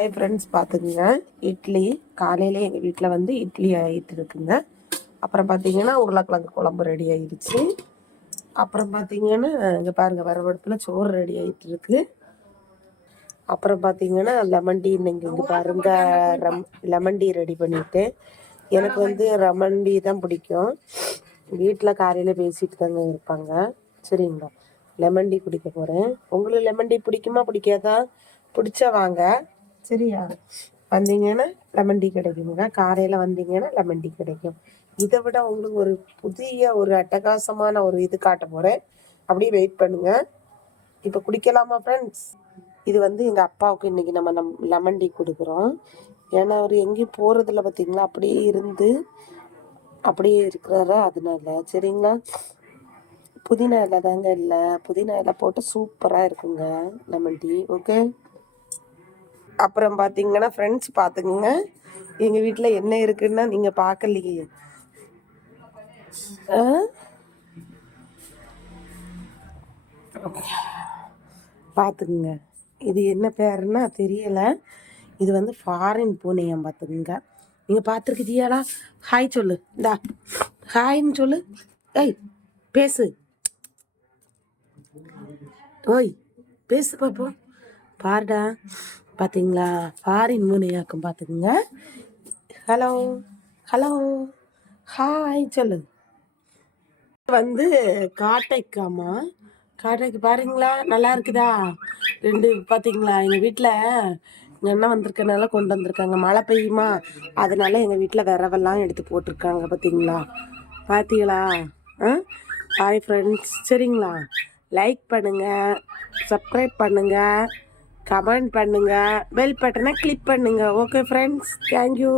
Hi friends, பார்த்துக்குங்க. இட்லி காலையில் எங்கள் வீட்டில் வந்து இட்லி ஆகிட்டு இருக்குங்க. அப்புறம் பார்த்தீங்கன்னா உருளைக்கிழங்கு குழம்பு ரெடி ஆகிடுச்சு. அப்புறம் பார்த்தீங்கன்னா இங்கே பாருங்கள், வரவடுப்பில் சோறு ரெடி ஆகிட்டு இருக்கு. அப்புறம் பார்த்தீங்கன்னா லெமன் டீ இங்கே பாருங்க, லெமன் டீ ரெடி பண்ணிவிட்டு. எனக்கு வந்து லெமன் டீ தான் பிடிக்கும். வீட்டில் காலையில் பேசிட்டு தாங்க இருப்பாங்க. சரிங்களா, லெமன் டீ குடிக்க போகிறேன். உங்களுக்கு லெமன் டீ பிடிக்குமா பிடிக்காதா? பிடிச்சா வாங்க, சரியா? வந்தீங்கன்னா லெமன் டீ கிடைக்குங்க. காலையில் வந்தீங்கன்னா லெமன் டீ கிடைக்கும். இதை விட உங்களுக்கு ஒரு புதிய ஒரு அட்டகாசமான ஒரு இது காட்ட போகிறேன். அப்படியே வெயிட் பண்ணுங்க. இப்போ குடிக்கலாமா ஃப்ரெண்ட்ஸ்? இது வந்து எங்கள் அப்பாவுக்கு இன்றைக்கி நம்ம லெமன் டீ கொடுக்குறோம். ஏன்னா அவர் எங்கேயும் போகிறதில்ல பார்த்தீங்களா, அப்படியே இருந்து அப்படியே இருக்கிறாரா, அதனால. சரிங்களா, புதினா இலை தாங்க, இல்லை புதினா இலை போட்டு சூப்பராக இருக்குங்க லெமன் டீ. ஓகே. அப்புறம் பார்த்தீங்கன்னா ஃப்ரெண்ட்ஸ், பார்த்துக்குங்க, எங்கள் வீட்டில் என்ன இருக்குன்னா நீங்கள் பார்க்கலையே. பார்த்துக்குங்க, இது என்ன பேருன்னா தெரியலை. இது வந்து ஃபாரின் பூனையம். பார்த்துக்குங்க, நீங்கள் பார்த்துருக்கிட்டியாடா? ஹாய் சொல்லு, இந்தா ஹாய்ன்னு சொல்லு. ஏய் பேசு, ஓய் பேசு பார்ப்போம். பாருடா, பார்த்தீங்களா, ஃபாரின் மூனையாக்கும். பார்த்துக்குங்க. ஹலோ ஹலோ ஹாய் சொல்லு. வந்து காட்டைக்காமா, காட்டைக்கு பாருங்களா, நல்லா இருக்குதா? ரெண்டு பார்த்தீங்களா? எங்கள் வீட்டில் எங்கள் அண்ணன் வந்திருக்கனால கொண்டு வந்திருக்காங்க. மழை பெய்யுமா, அதனால எங்கள் வீட்டில் விரவெல்லாம் எடுத்து போட்டிருக்காங்க. பார்த்தீங்களா, பார்த்தீங்களா? ஹாய் ஃப்ரெண்ட்ஸ், சரிங்களா? லைக் பண்ணுங்கள், சப்ஸ்கிரைப் பண்ணுங்கள், கமெண்ட் பண்ணுங்கள், பெல் பட்டனை கிளிக் பண்ணுங்கள். Okay friends, thank you.